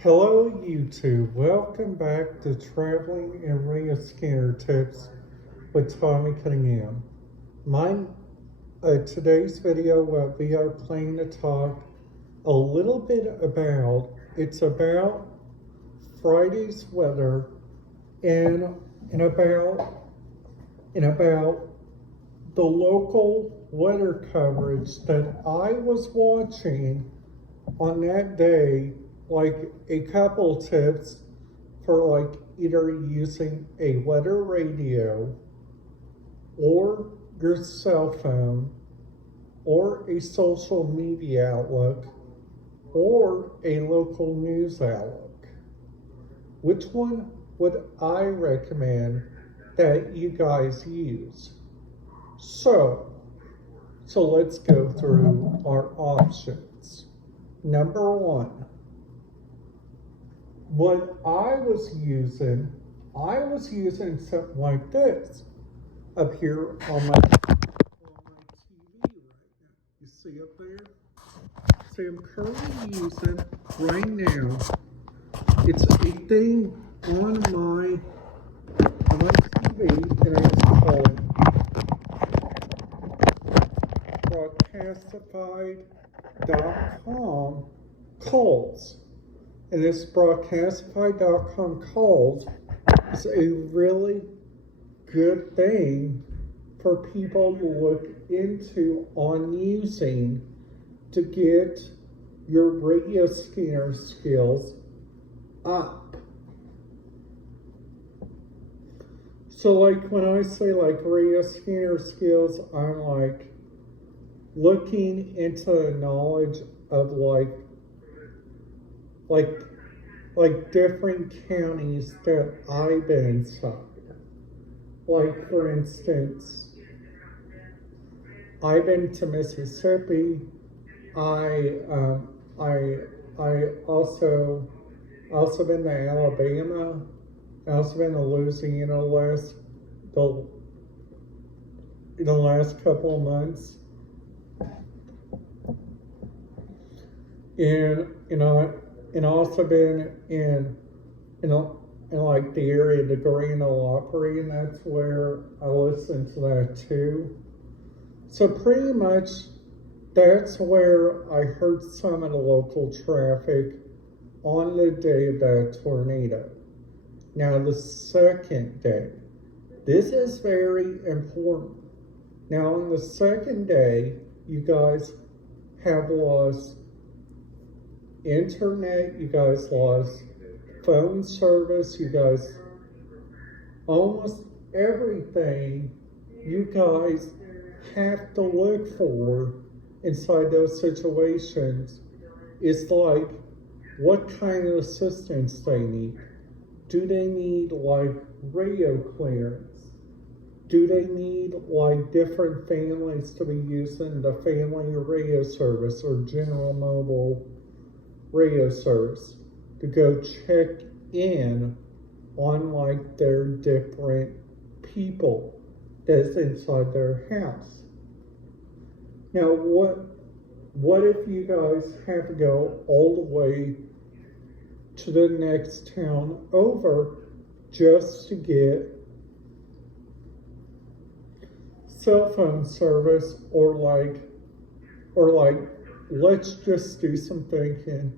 Hello YouTube, welcome back to Traveling and Radio Scanner Tips with Tommy Cunningham. Today's video, what we are planning to talk a little bit about, it's about Friday's weather and about the local weather coverage that I was watching on that day, like a couple tips for like either using a weather radio or your cell phone or a social media outlook or a local news outlook. Which one would I recommend that you guys use? So let's go through our options. Number one, what I was using something like this up here on my TV right now. You see up there? See, I'm currently using right now. It's a thing on my TV, and it's called broadcastified.com calls. And this broadcastified.com calls is a really good thing for people to look into on using to get your radio scanner skills up. So like when I say like radio scanner skills, I'm like looking into the knowledge of like different counties that I've been inside. Like for instance, I've been to Mississippi. I also been to Alabama. I also been to Louisiana in the last couple of months. And also been in like the area of the Grand Ole Opry, and that's where I listen to that too. So pretty much that's where I heard some of the local traffic on the day of that tornado. Now the second day, this is very important. Now on the second day, you guys have lost internet, you guys lost phone service, you guys, almost everything you guys have to look for inside those situations is like what kind of assistance they need. Do they need like radio clearance? Do they need like different families to be using the family radio service or general mobile radio service to go check in on like their different people that's inside their house? Now what if you guys have to go all the way to the next town over just to get cell phone service, or like let's just do some thinking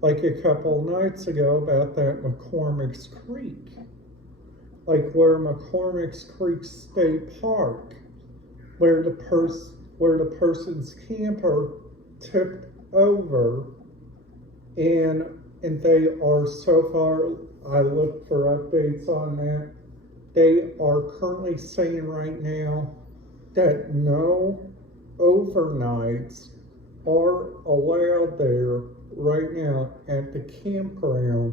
like a couple of nights ago about that McCormicks Creek, like where McCormicks Creek State Park, where the person's camper tipped over, and they are, so far, I looked for updates on that, they are currently saying right now that no overnights are allowed there right now at the campground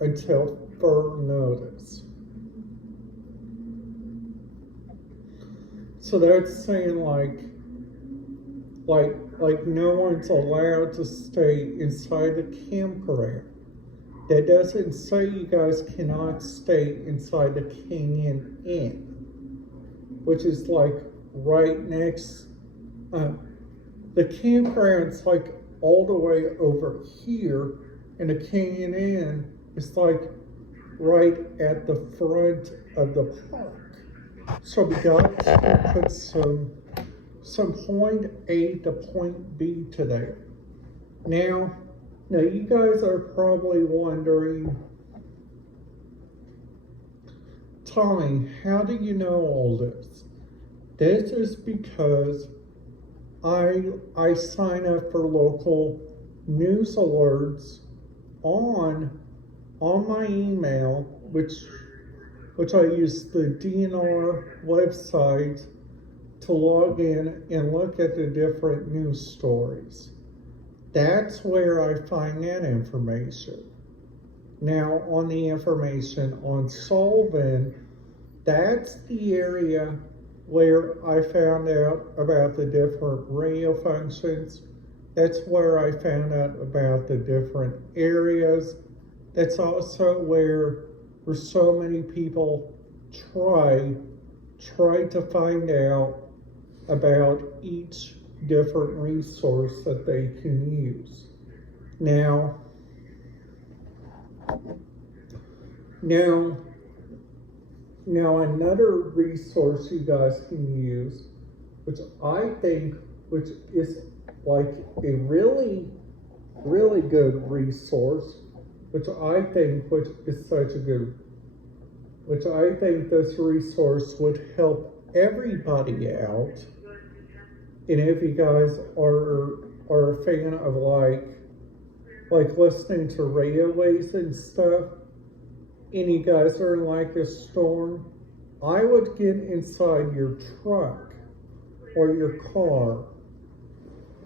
until further notice. So that's saying like no one's allowed to stay inside the campground. That doesn't say you guys cannot stay inside the Canyon Inn, which is like right next, the campground's like all the way over here And the Canyon Inn is like right at the front of the park. So we got to put some point A to point B to there. Now you guys are probably wondering, Tommy, how do you know all this? This is because I sign up for local news alerts on my email, which I use the DNR website to log in and look at the different news stories. That's where I find that information. Now, on the information on Sullivan, that's the area where I found out about the different radio functions. That's where I found out about the different areas. That's also where so many people try to find out about each different resource that they can use. Now another resource you guys can use, which is like a really, really good resource, which I think this resource would help everybody out. And if you guys are a fan of like listening to radio waves and stuff, and you guys are in like a storm, I would get inside your truck or your car.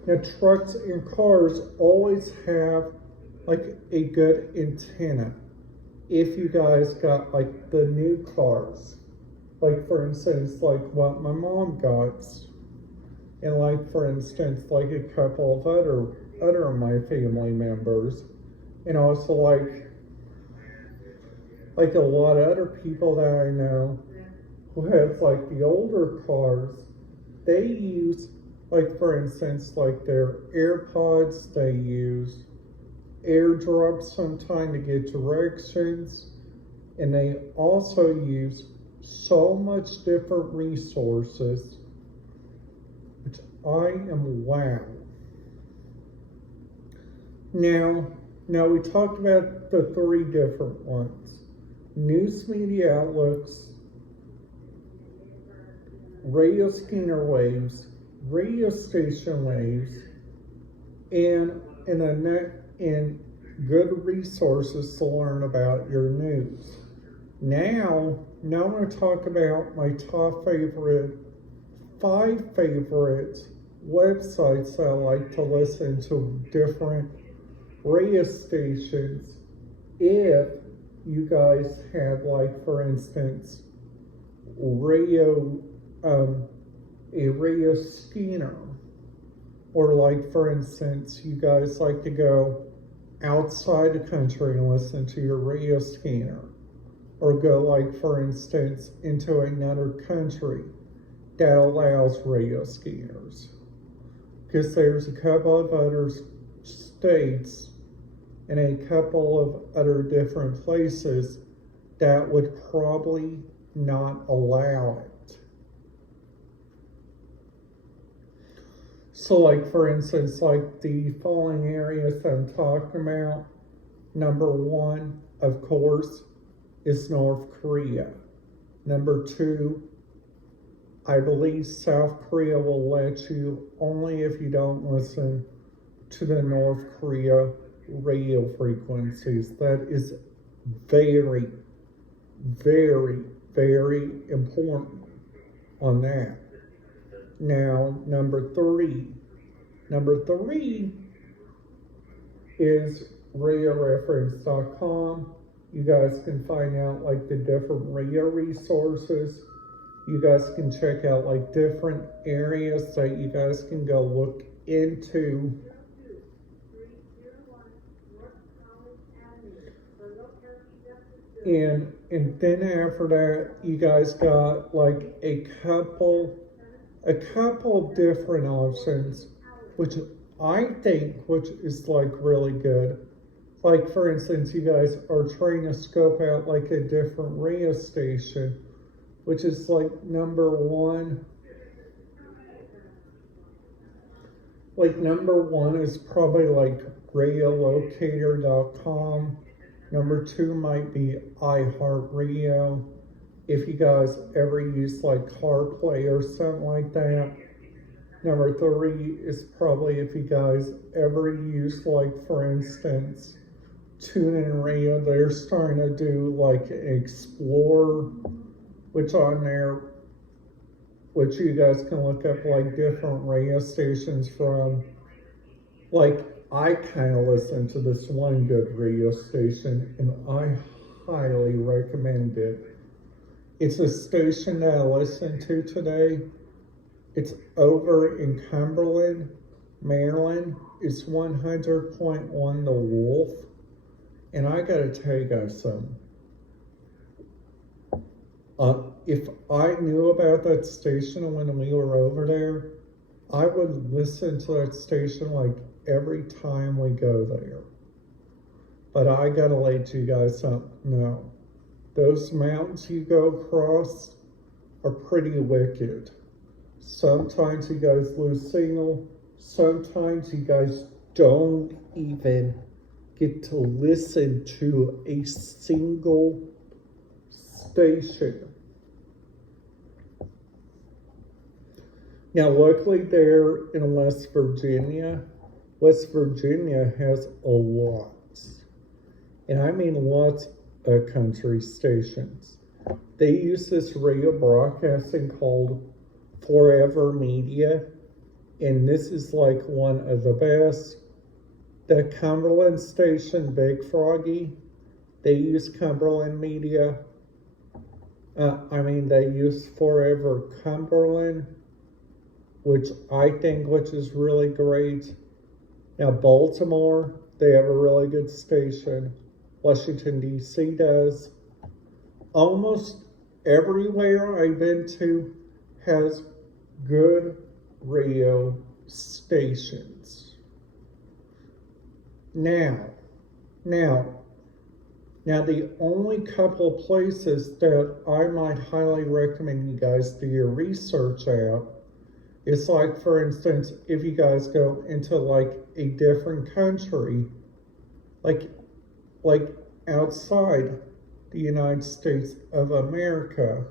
Now, trucks and cars always have like a good antenna. If you guys got like the new cars, like for instance, like what my mom got, and like for instance, like a couple of other of my family members, and also like a lot of other people that I know who have like the older cars, they use, like for instance, like their AirPods, they use AirDrop sometime to get directions, and they also use so much different resources, which I am wow. Now we talked about the three different ones: news media outlets, radio scanner waves, radio station waves, and good resources to learn about your news. Now I'm going to talk about my top 5 favorite websites that I like to listen to different radio stations. If you guys have, like for instance, a radio scanner, or like for instance, you guys like to go outside the country and listen to your radio scanner, or go like for instance into another country that allows radio scanners, because there's a couple of other states and a couple of other different places that would probably not allow it. So like for instance, like the following areas that I'm talking about, number 1, of course, is North Korea. Number 2, I believe South Korea will let you only if you don't listen to the North Korea radio frequencies. That is very, very, very important on that. Now, number three is radioreference.com. You guys can find out like the different radio resources. You guys can check out like different areas that you guys can go look into. And then after that, you guys got like a couple different options, which I think, which is like really good. like for instance, you guys are trying to scope out like a different radio station, which is like number one. Like number one is probably like radiolocator.com. Number two might be iHeartRadio. If you guys ever use like CarPlay or something like that. Number three is probably if you guys ever use like, for instance, TuneIn Radio. They're starting to do like Explorer, which on there, which you guys can look up like different radio stations from. Like, I kind of listen to this one good radio station, and I highly recommend it. It's a station that I listened to today. It's over in Cumberland, Maryland. It's 100.1 The Wolf. And I gotta tell you guys something. If I knew about that station when we were over there, I would listen to that station like every time we go there. But I gotta let you guys know, those mountains you go across are pretty wicked. Sometimes you guys lose signal. Sometimes you guys don't even get to listen to a single station. Now, luckily there in West Virginia has a lot, and I mean lots of country stations. They use this radio broadcasting called Forever Media, and this is like one of the best. The Cumberland station, Big Froggy, they use Cumberland Media. They use Forever Cumberland, which is really great. Now, Baltimore, they have a really good station. Washington, D.C. does. Almost everywhere I've been to has good radio stations. Now, the only couple places that I might highly recommend you guys do your research at is like, for instance, if you guys go into like a different country, like outside the United States of America.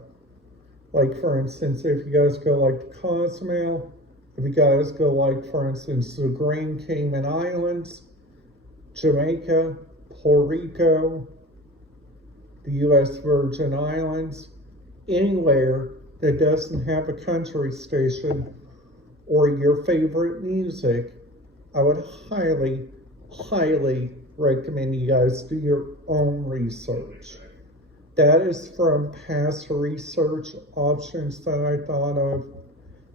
Like, for instance, if you guys go like to Cozumel, if you guys go like, for instance, the Grand Cayman Islands, Jamaica, Puerto Rico, the U.S. Virgin Islands, anywhere that doesn't have a country station or your favorite music, I would highly, highly recommend you guys do your own research. That is from past research options that I thought of.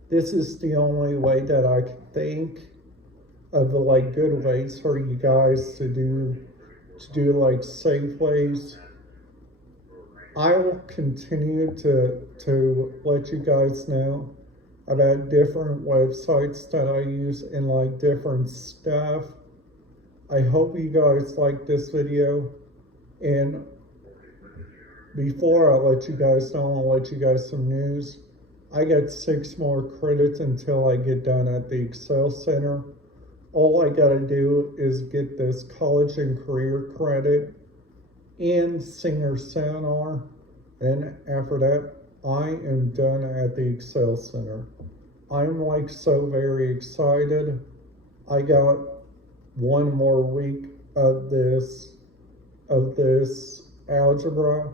This is the only way that I can think of the like good ways for you guys to do like safe ways. I will continue to let you guys know about different websites that I use and like different stuff. I hope you guys like this video, and before I let you guys know, I'll let you guys some news. I got 6 more credits until I get done at the Excel Center. All I gotta do is get this college and career credit and singer seminar, and after that, I am done at the Excel Center. I'm like so very excited. I got 1 more week of this algebra,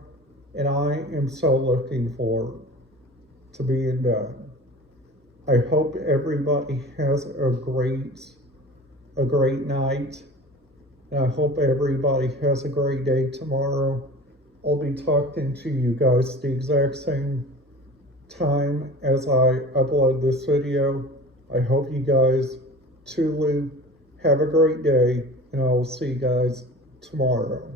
and I am so looking forward to being done. I hope everybody has a great night, and I hope everybody has a great day tomorrow. I'll be talking to you guys the exact same time as I upload this video. I hope you guys truly have a great day, and I will see you guys tomorrow.